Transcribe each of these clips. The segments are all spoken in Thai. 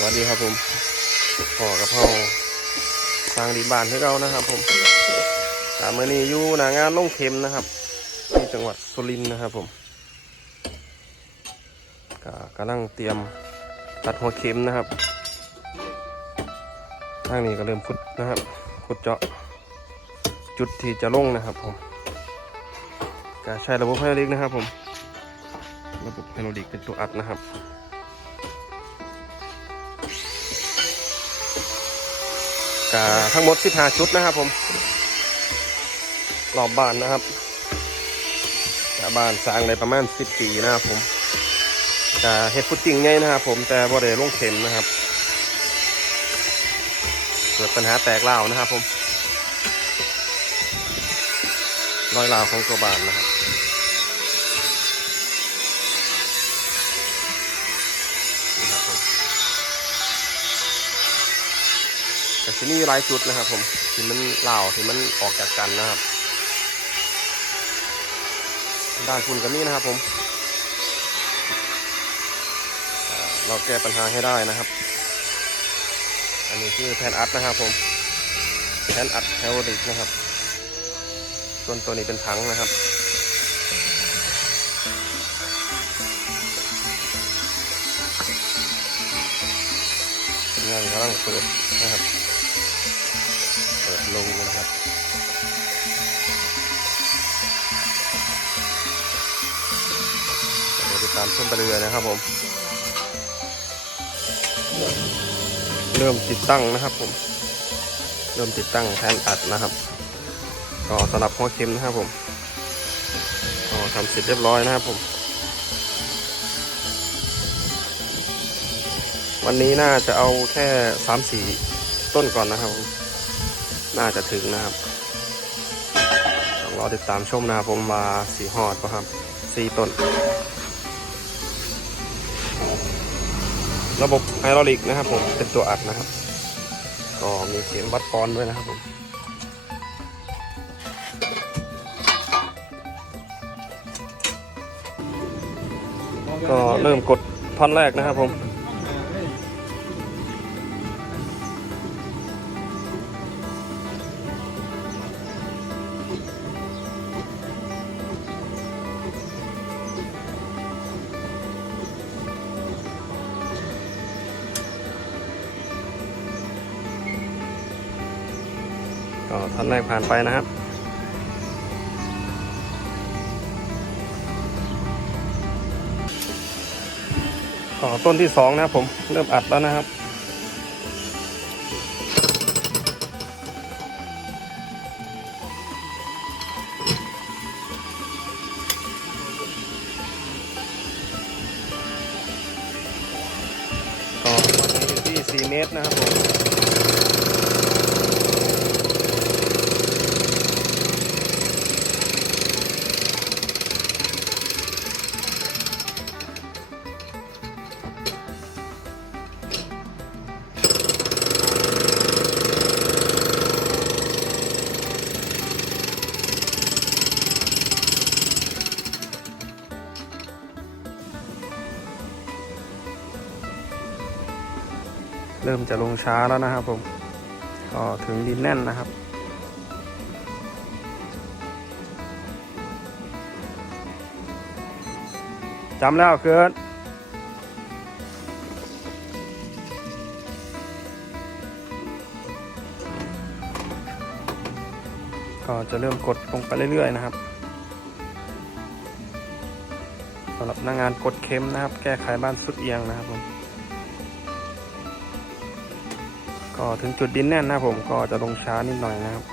สวัสดีครับผมพ่อกับพ่อสร้างดีบานให้เรานะครับ ผมตามมือนี้อยู่หนางานลงเข็มนะครับ ที่จังหวัดสุรินทร์นะครับ ผมก็กำลังเตรียมตัดหัวเข็มนะครับทางนี้ก็เริ่มขุดนะครับขุดเจาะ จุดที่จะลงนะครับ ผมก็ใช้ระบบไฮดรอลิกนะครับ ผมระบบไฮดรอลิกเป็นตัวอัดนะครับ กาทั้งหมด 15 ชุดนะครับผมรอบบ้านนะครับบ้านสร้างในประมาณ 10 ปีนะครับผมกาเฮ็ดฟุตติ้งไงนะครับผมแต่บ่ได้ลงเข็มนะครับเกิดปัญหาแตกเล่านะครับผมรอยราของตัวบ้านนะครับ แต่ที่นี่หลายจุดนะครับ ผมที่มันเล่าที่มันออกจากกันนะครับ ด้านคุณก็มีนะครับ ผมเราแก้ปัญหาให้ได้นะครับ อันนี้คือแผ่นอัดนะครับ ผมแผ่นอัดไฮโดรลิกนะครับส่วนตัวนี้เป็นถังนะครับงานกำลังเปิดนะครับ ติดตามชมไปเรือนะครับผม เริ่มติดตั้งนะครับผม เริ่มติดตั้งแผ่นอัดนะครับ ก็สำหรับหัวเข็มนะครับผมก็ทำเสร็จเรียบร้อยนะครับผม วันนี้น่าจะเอาแค่สามสี่ต้นก่อนนะครับ น่าจะถึงนะครับต้องรอติดตามชมนะครับผมมาสีหอดป่ะครับสี่ต้น ระบบไฮดรอลิกนะครับผมเป็นตัวอัดนะครับ ก็มีเข็มวัดปอนด์ด้วยนะครับผมก็เริ่มกดท่อนแรกนะครับผม ก็ท่อนแรกผ่านไปนะครับก็ต้นที่สองนะครับผมเริ่มอัดแล้วนะครับก็ความยาวอยู่ที่ 4 เมตรนะครับผม เริ่มจะลงช้าแล้วนะครับผม ก็ถึงดินแน่นนะครับ จำแล้วเกิดก็จะเริ่มกดลงไปเรื่อยๆนะครับสำหรับหน้างานกดเข็มนะครับ แก้ไขบ้านสุดเอียงนะครับผม ก็ถึงจุดดินแน่นนะผมก็จะลงช้านิดหน่อยนะครับ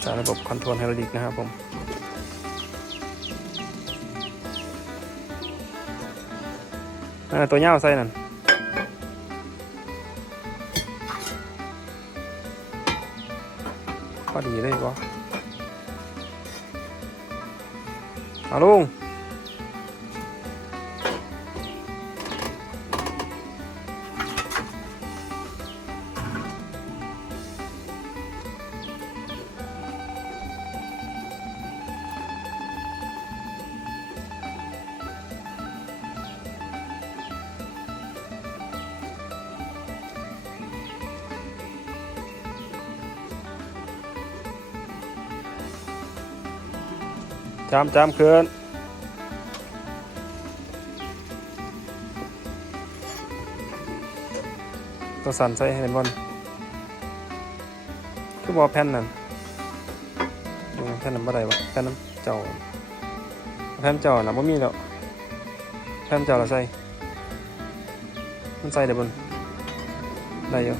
ใช้ระบบคอนโทรลไฮดรอลิกนะครับผม อ่าตัวเงาใส่นั่นพอดีเลยบ่เอาลุง จามจามคืนตัวสั่นใส่ให้เป็นบอลคือบอแผ่นนั่นอืมแผ่นนั้นบ่ได้ปะแผ่นน้ำเจ้าแผ่นเจ้าน่ะบ่มีแล้วแผ่นเจ้าเราใส่มันใส่ได้บนได้อยู่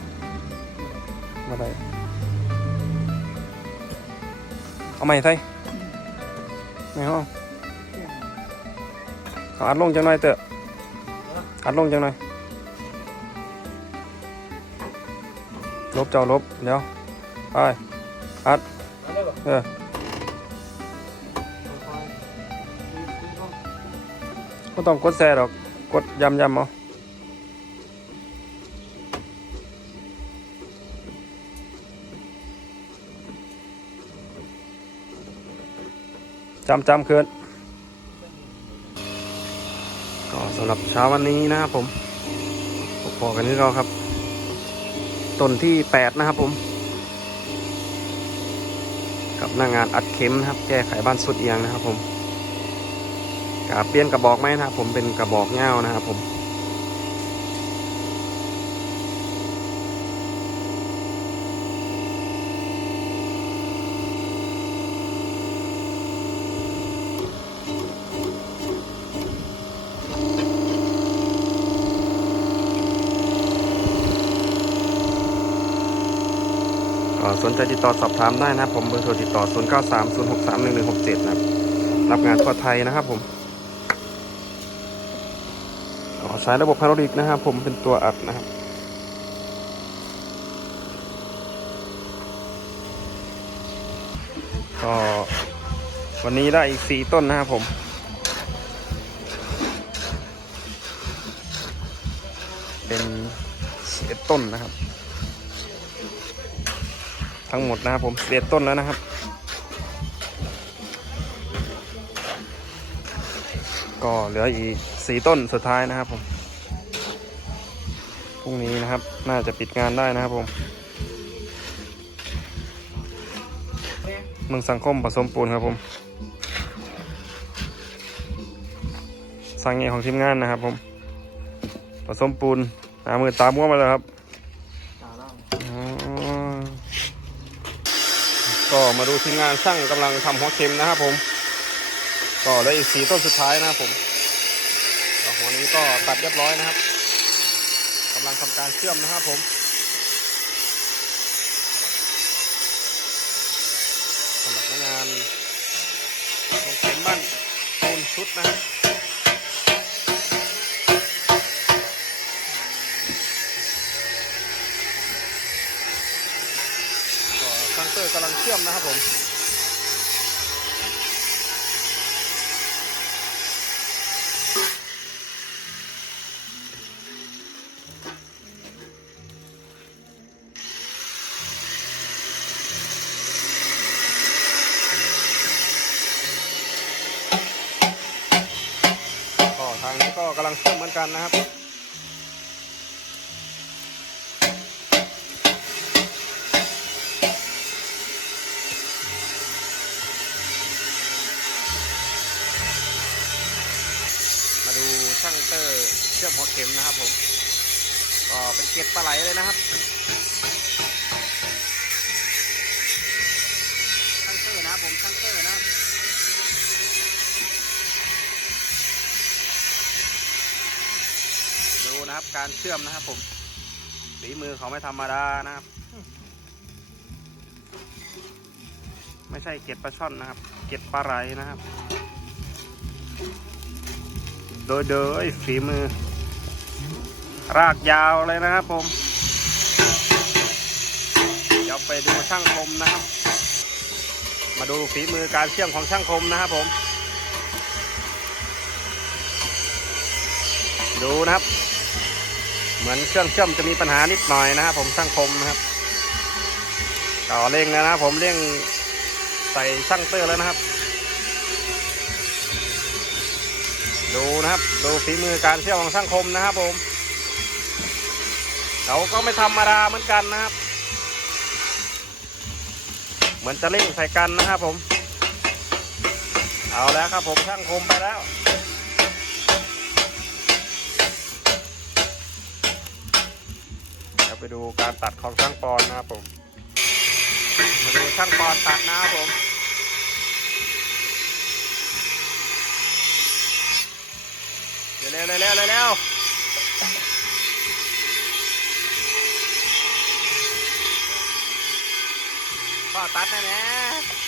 บ่ได้เอาใหม่ใส่ ในห้องอาอัดลงจังหน่อยเตอะอัดลงจังหน่อย ลบเจ้าลบ เดี๋ยว ไป อัด เออก็ต้องกดแซ่หรอก กดยำยำเอา จำจำคืนก็สำหรับเช้าวันนี้นะครับผมพอกันที่เราครับ ต้นที่แปดนะครับผม กับหน้างงานอัดเข็มนะครับ แก้ไขบ้านสุดเอียงนะครับผมกาเปลี่ยนกระบอกไหมนะครับผมเป็นกระบอกเง่านะครับผม สนใจติดต่อสอบถามได้นะครับผมเบอร์โทรติดต่อ 0 9 3 0 6 3 1 1 6 7 นะครับ รับงานทั่วไทยนะครับผมก็ใช้ระบบไฮดรอลิกนะครับผมเป็นตัวอัดนะครับก็วันนี้ได้อีกสี่ต้นนะครับผมเป็นสิบเอ็ดต้นนะครับ ทั้งหมดนะครับผมเอ็ดต้นแล้วนะครับ ก็เหลืออีกสี่ต้นสุดท้ายนะครับผมพรุ่งนี้นะครับน่าจะปิดงานได้นะครับผมเมืองสังคมผสมปูนครับผมสั่งเงของทีมงานนะครับผมผสมปูนหามือตามม้วมาแล้วครับอ๋อก็ มาดูทีมงานช่างกำลังทำหัวเข็มนะครับผมก็เลืออีกสีต้นสุดท้ายนะครับผมหัวนี้ก็ตัดเรียบร้อยนะครับกำลังทำการเชื่อมนะครับผมสำหรับงานลงเข็มบ้านปูนชุดนะครับ อร์กำลังเชื่อมนะครับผมก็ทางนี้ก็กำลังเชื่อมเหมือนกันนะครับ มาดูช่างเตอร์เชื่อมหัวเข็มนะครับผม ก็เป็นเกล็ดปลาไหลเลยนะครับช่างเตอร์นะครับผมช่างเตอร์นะครับดูนะครับการเชื่อมนะครับผมฝีมือเขาไม่ธรรมดานะครับ ไม่ใช่เกล็ดปลาช่อนนะครับ เกล็ดปลาไหลนะครับ โดยโดยฝีมือ รากยาวเลยนะครับผม เดี๋ยวไปดูช่างคมนะครับ มาดูฝีมือการเชื่อมของช่างคมนะครับผม ดูนะครับ เหมือนเครื่องเชื่อมจะมีปัญหานิดหน่อยนะครับผมช่างคมนะครับ ต่อเร่งแล้วนะครับผมเร่งใส่ช่างเตอร์แล้วนะครับ ดูนะครับ ดูฝีมือการเชื่อมของช่างคมนะครับผมเขาก็ไม่ธรรมดาเหมือนกันนะครับ เหมือนจะเร่งใส่กันนะครับผม เอาแล้วครับผมช่างคมไปแล้วเดี๋ยวไปดูการตัดของช่างปอนนะครับผม มาดูช่างปอนตัดนะครับผม เร็วเร็วเร็วเร็วเร็วพ่อตัดแน่แน่